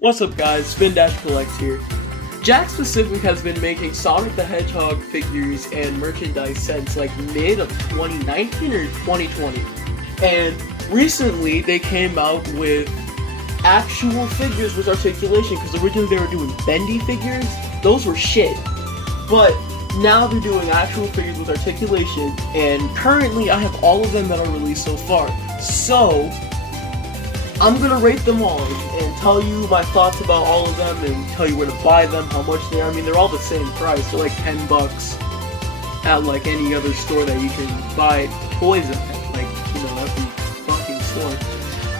What's up guys, Spin Dash Collects here. Jakks Pacific has been making Sonic the Hedgehog figures and merchandise since like mid of 2019 or 2020. And recently they came out with actual figures with articulation, because originally they were doing bendy figures. Those were shit. But now they're doing actual figures with articulation, and currently I have all of them that are released so far. So I'm gonna rate them all and tell you my thoughts about all of them and tell you where to buy them, how much they are. I mean, they're all the same price. They're like 10 bucks at like any other store that you can buy toys at, like, you know, every fucking store.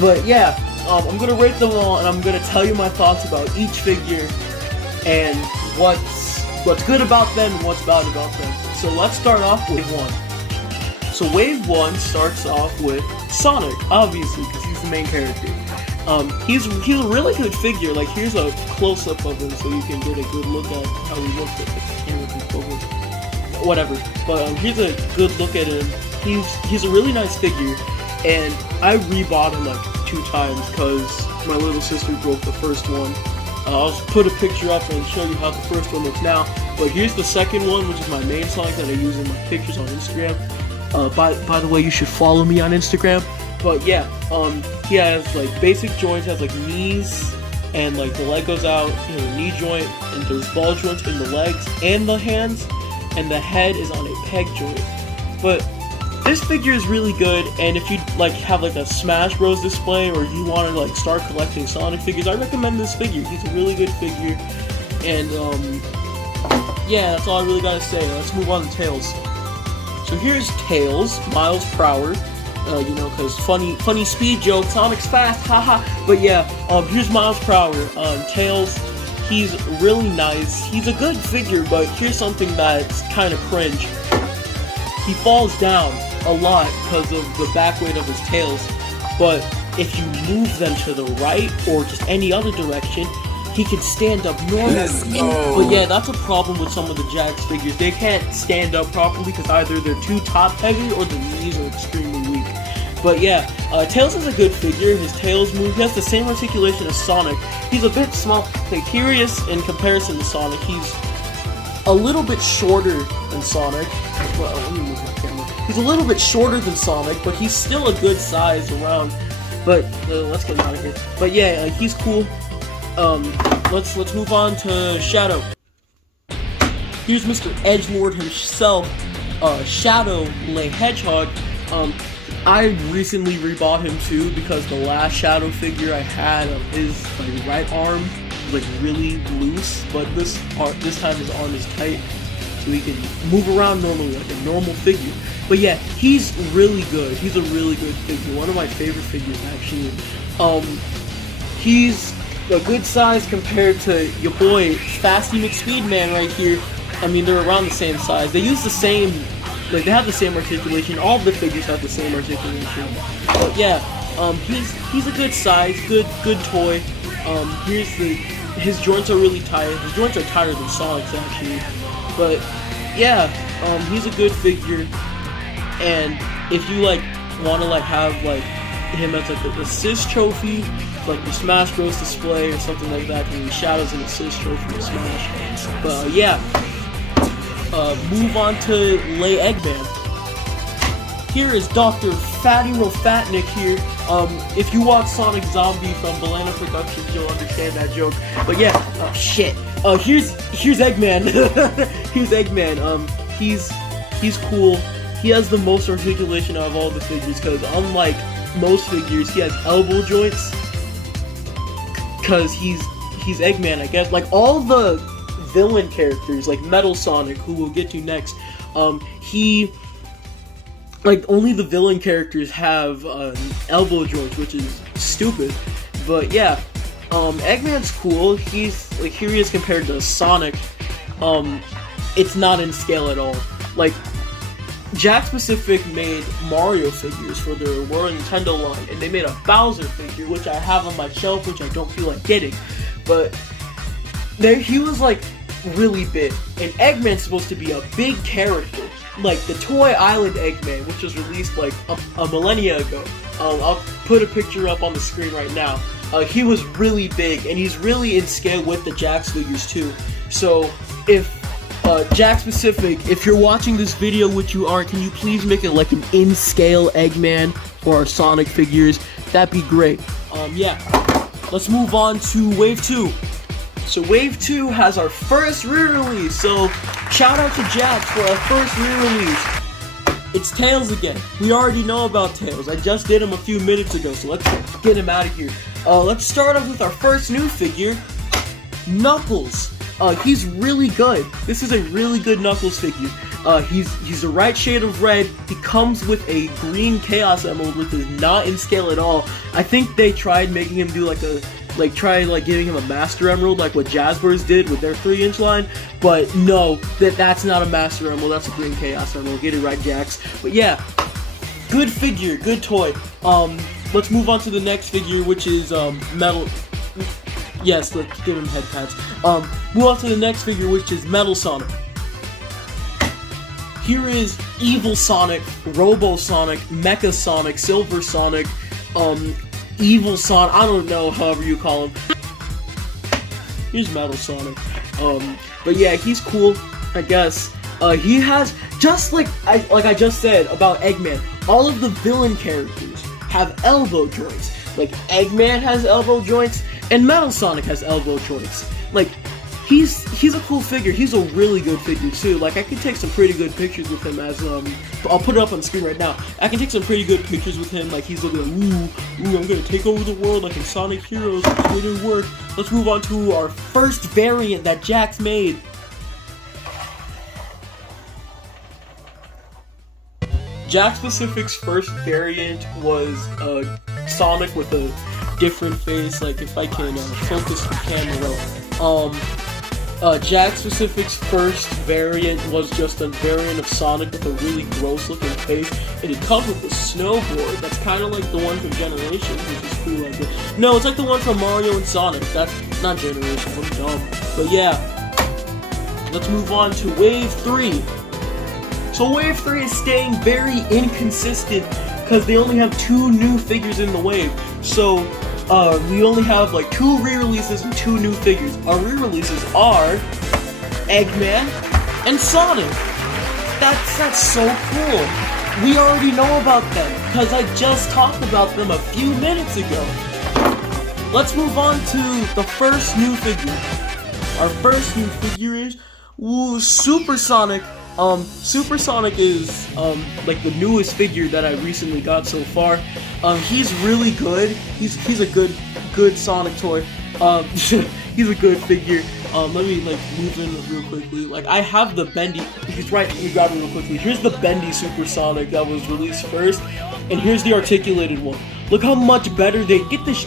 But yeah, I'm gonna rate them all and I'm gonna tell you my thoughts about each figure and what's good about them and what's bad about them. So let's start off with Wave 1. So Wave 1 starts off with Sonic, obviously, because he's the main character. He's a really good figure. Like, here's a close-up of him so you can get a good look at how he looks at the camera. Whatever. But here's a good look at him. He's a really nice figure, and I rebought him like 2 times because my little sister broke the first one. I'll put a picture up and show you how the first one looks now. But here's the second one, which is my main Sonic that I use in my pictures on Instagram. By the way, you should follow me on Instagram. But yeah, he has like basic joints, has like knees, and like the leg goes out, you know, knee joint, and there's ball joints in the legs and the hands, and the head is on a peg joint. But this figure is really good, and if you like have like a Smash Bros display or you want to like start collecting Sonic figures, I recommend this figure. He's a really good figure, and yeah, that's all I really gotta say. Let's move on to Tails. So here's Tails, miles per hour, you know, because funny speed joke, Sonic's fast, haha. But yeah, here's miles per hour. Tails, he's really nice. He's a good figure, but here's something that's kind of cringe. He falls down a lot because of the back weight of his tails, but if you move them to the right or just any other direction, he can stand up normally. But yeah, that's a problem with some of the Jakks figures. They can't stand up properly because either they're too top heavy or the knees are extremely weak. But yeah, Tails is a good figure. His tails move. He has the same articulation as Sonic. He's a bit small. Like, curious in comparison to Sonic, he's a little bit shorter than Sonic. Well, let me move my camera. He's a little bit shorter than Sonic, but he's still a good size around. But let's get him out of here. But yeah, he's cool. Let's move on to Shadow. Here's Mr. Edgelord himself, Shadow Le Hedgehog. I recently rebought him too because the last Shadow figure I had of his like right arm was like really loose, but this time his arm is tight, so he can move around normally like a normal figure. But yeah, he's really good. He's a really good figure. One of my favorite figures actually. He's a good size compared to your boy Fasty McSpeedman right here. I mean, they're around the same size. They use the same, like they have the same articulation. All of the figures have the same articulation. But yeah, he's a good size, good toy. His joints are really tight. His joints are tighter than Sonic's actually. But yeah, he's a good figure. And if you like want to like have like him as like the assist trophy, like the Smash Bros display or something like that, because he shadows an assist trophy in Smash. But yeah, move on to Le Eggman. Here is Dr. Fatty Rofatnik here. If you watch Sonic Zombie from Banana Productions, you'll understand that joke. But yeah, shit. Here's Eggman. Here's Eggman. He's cool. He has the most articulation out of all the figures, because unlike most figures, he has elbow joints. Because he's Eggman, I guess. Like all the villain characters, like Metal Sonic, who we'll get to next, like only the villain characters have elbow joints, which is stupid. But yeah, Eggman's cool. He's like, here he is compared to Sonic. It's not in scale at all. Like, Jakks Pacific made Mario figures for their World Nintendo line, and they made a Bowser figure, which I have on my shelf, which I don't feel like getting. But he was like really big, and Eggman's supposed to be a big character, like the Toy Island Eggman, which was released like a millennia ago. I'll put a picture up on the screen right now. he was really big, and he's really in scale with the Jakks figures too. So if Jakks Pacific, if you're watching this video, which you are, can you please make it like an in-scale Eggman for our Sonic figures? That'd be great. Yeah. Let's move on to Wave 2. So Wave 2 has our first re-release. So shout out to Jakks for our first re-release. It's Tails again. We already know about Tails. I just did him a few minutes ago, so let's get him out of here. Let's start off with our first new figure, Knuckles. He's really good. This is a really good Knuckles figure. He's the right shade of red. He comes with a green Chaos Emerald, which is not in scale at all. I think they tried making him do giving him a Master Emerald, like what Jazzburst did with their 3-inch line. But no, that's not a Master Emerald. That's a green Chaos Emerald. Get it right, Jakks. But yeah, good figure, good toy. Let's move on to the next figure, which is Metal. Yes, let's give him head pads. Move on to the next figure, which is Metal Sonic. Here is Evil Sonic, Robo Sonic, Mecha Sonic, Silver Sonic, Evil Sonic, I don't know, however you call him. Here's Metal Sonic. But yeah, he's cool, I guess. He has, just like I just said about Eggman, all of the villain characters have elbow joints. Like, Eggman has elbow joints, and Metal Sonic has elbow joints. Like, he's a cool figure. He's a really good figure too. Like, I can take some pretty good pictures with him as I'll put it up on the screen right now. I can take some pretty good pictures with him. Like, he's looking like, ooh, I'm gonna take over the world like in Sonic Heroes. It didn't work. Let's move on to our first variant that Jakks made. Jakks Pacific's first variant was Sonic with a different face. Like, if I can focus the camera. Jakks Pacific's first variant was just a variant of Sonic with a really gross looking face, and it comes with a snowboard that's kind of like the one from Generations, which is cool. I guess. No, it's like the one from Mario and Sonic. That's not Generations, I'm dumb. But yeah, let's move on to Wave 3. So Wave 3 is staying very inconsistent because they only have 2 new figures in the wave. So we only have like 2 re-releases and 2 new figures. Our re-releases are Eggman and Sonic. That's so cool. We already know about them because I just talked about them a few minutes ago. Let's move on to the first new figure. Our first new figure is Super Sonic. Super Sonic is like the newest figure that I recently got so far. He's really good. He's a good Sonic toy. He's a good figure. Let me like move in real quickly. Like, I have the bendy. He's right. Let me grab it real quickly. Here's the bendy Super Sonic that was released first, and here's the articulated one. Look how much better they get this.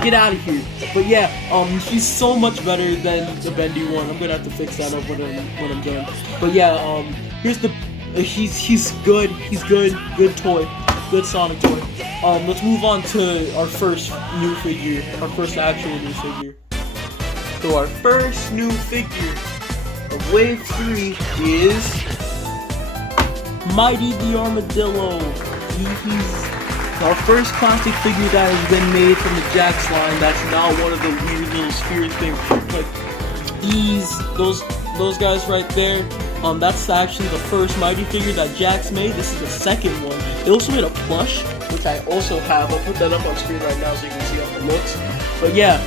Get out of here. But yeah, he's so much better than the bendy one. I'm gonna have to fix that up when I'm done. But yeah, here's the he's good. He's good toy. Good Sonic toy. Let's move on to our first new figure. Our first actual new figure. So our first new figure of Wave 3 is Mighty the Armadillo. He's our first classic figure that has been made from the Jakks line that's not one of the weird little spirit things. Like those guys right there. That's actually the first Mighty figure that Jakks made. This is the second one. They also made a plush, which I also have. I'll put that up on screen right now so you can see how it looks. But yeah,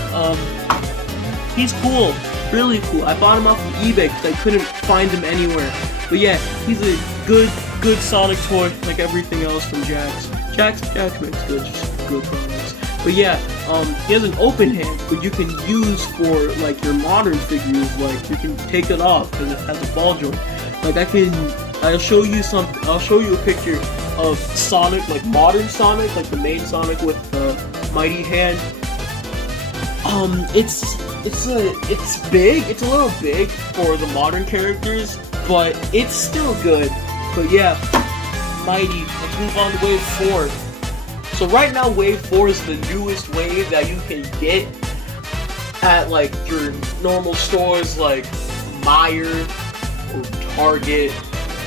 he's cool. Really cool. I bought him off of eBay because I couldn't find him anywhere. But yeah, he's a good Sonic toy like everything else from Jakks. Jakks makes good products. But yeah, he has an open hand, but you can use for like your modern figures. Like, you can take it off because it has a ball joint. Like, I'll show you a picture of Sonic, like modern Sonic, like the main Sonic with the mighty hand. It's big. It's a little big for the modern characters, but it's still good. But yeah, Mighty. Let's move on to Wave 4. So right now, Wave 4 is the newest wave that you can get at like your normal stores like Meijer or Target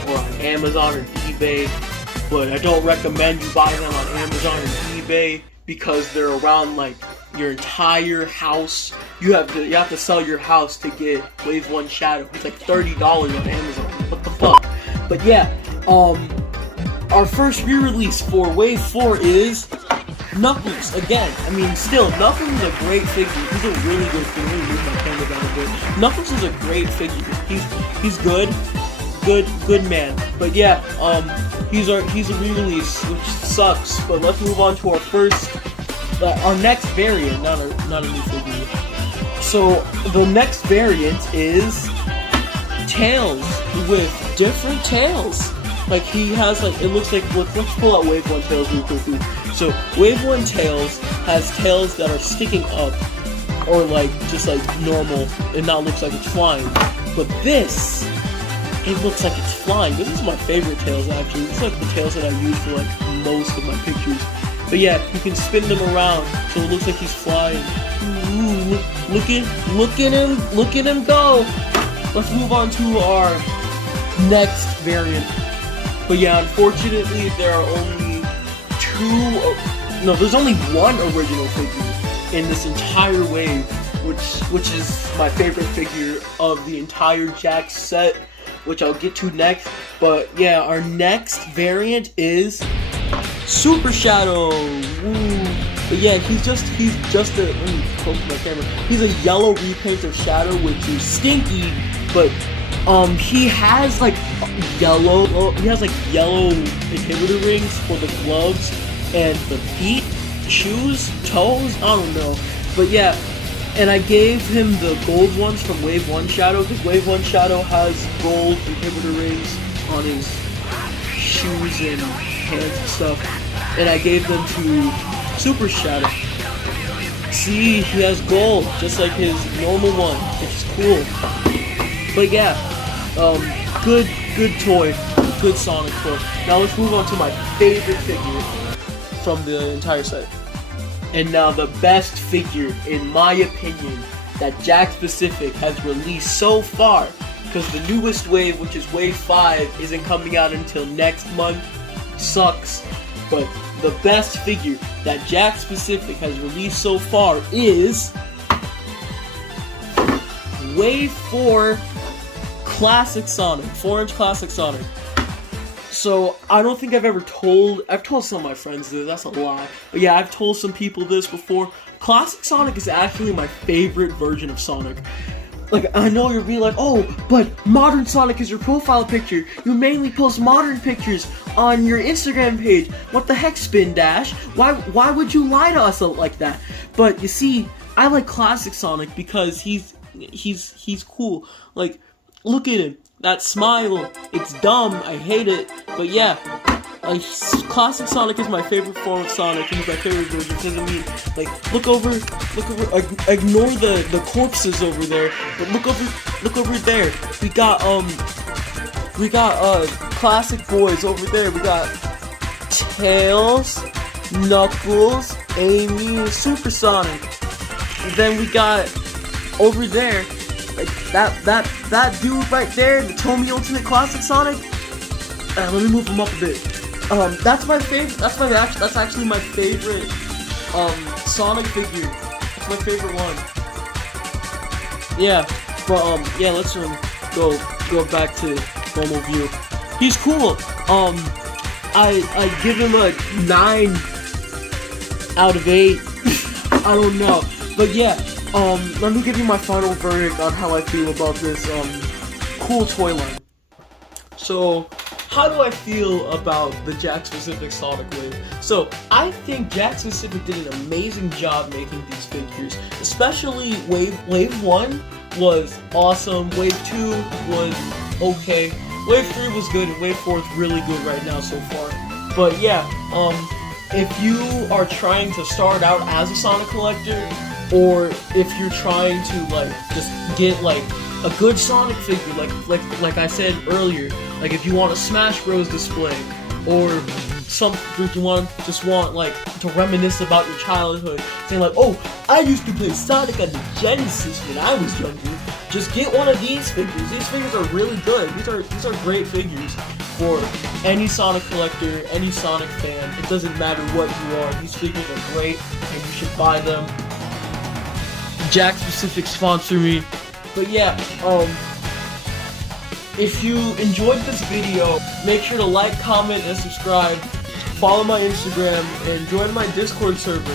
or on Amazon or eBay. But I don't recommend you buy them on Amazon or eBay because they're around like your entire house. You have to sell your house to get Wave 1 Shadow. It's like $30 on Amazon. What the fuck? But yeah, our first re-release for Wave 4 is Knuckles again. I mean, still, Knuckles is a great figure. He's a really good figure. Let me move my camera down a bit. Knuckles is a great figure. He's good man. But yeah, he's a re-release, which sucks. But let's move on to our next variant, not a new figure. So the next variant is Tails with different tails. Like he has like, it looks like, let's pull out Wave 1 Tails real quickly. So Wave 1 Tails has tails that are sticking up, or like just like normal, and now looks like it's flying. But this, it looks like it's flying. This is my favorite tails actually. It's like the tails that I use for like most of my pictures. But yeah, you can spin them around, so it looks like he's flying. Ooh, look at him go! Let's move on to our next variant. But yeah, unfortunately, there are only there's only one original figure in this entire wave, which is my favorite figure of the entire Jakks set, which I'll get to next. But yeah, our next variant is Super Shadow. Woo. But yeah, he's just a, let me focus my camera. He's a yellow repaint of Shadow, which is stinky, but he has like yellow inhibitor rings for the gloves and the feet, shoes, toes, I don't know. But yeah, and I gave him the gold ones from Wave 1 Shadow, because Wave 1 Shadow has gold inhibitor rings on his shoes and hands and stuff. And I gave them to Super Shadow. See, he has gold, just like his normal one, which is cool. But yeah, good toy, good Sonic toy. Now let's move on to my favorite figure from the entire set. And now the best figure, in my opinion, that Jakks Pacific has released so far, because the newest wave, which is Wave 5, isn't coming out until next month. Sucks. But the best figure that Jakks Pacific has released so far is Wave 4 Classic Sonic, 4-inch Classic Sonic. So, I don't think I've told some of my friends this, that's a lie. But yeah, I've told some people this before. Classic Sonic is actually my favorite version of Sonic. Like, I know you're being like, oh, but modern Sonic is your profile picture. You mainly post modern pictures on your Instagram page. What the heck, Spin Dash? Why would you lie to us like that? But you see, I like Classic Sonic because he's cool. Like, look at him. That smile, it's dumb, I hate it, but yeah, like, Classic Sonic is my favorite form of Sonic, and he's my favorite version, because I mean, like, look over, ignore the corpses over there, but look over there, we got Classic Boys over there, we got Tails, Knuckles, Amy, and Super Sonic, and then we got, over there, like, that dude right there, the Tomy Ultimate Classic Sonic. Let me move him up a bit. That's my favorite. That's actually my favorite Sonic figure. That's my favorite one. Yeah, but yeah, let's go back to normal view. He's cool. I give him a 9 out of 8. I don't know, but yeah. Let me give you my final verdict on how I feel about this, cool toy line. So, how do I feel about the Jakks Pacific Sonic Wave? So, I think Jakks Pacific did an amazing job making these figures. Especially Wave 1 was awesome, Wave 2 was okay, Wave 3 was good, and Wave 4 is really good right now so far. But yeah, if you are trying to start out as a Sonic collector, or if you're trying to like just get like a good Sonic figure, like I said earlier, like if you want a Smash Bros display, or if you want like to reminisce about your childhood, saying like, oh, I used to play Sonic on the Genesis when I was younger. just get one of these figures. These figures are really good. These are great figures for any Sonic collector, any Sonic fan. It doesn't matter what you are. These figures are great, and you should buy them. Jakks Pacific sponsor me. But yeah, if you enjoyed this video, make sure to like, comment, and subscribe. Follow my Instagram and join my Discord server,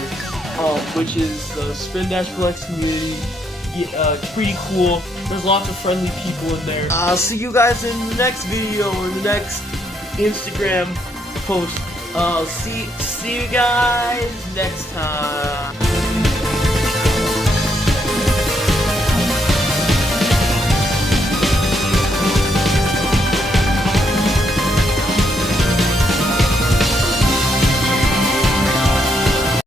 which is the Spin Dash Collects community. It's pretty cool. There's lots of friendly people in there. I'll see you guys in the next video or the next Instagram post. See you guys next time.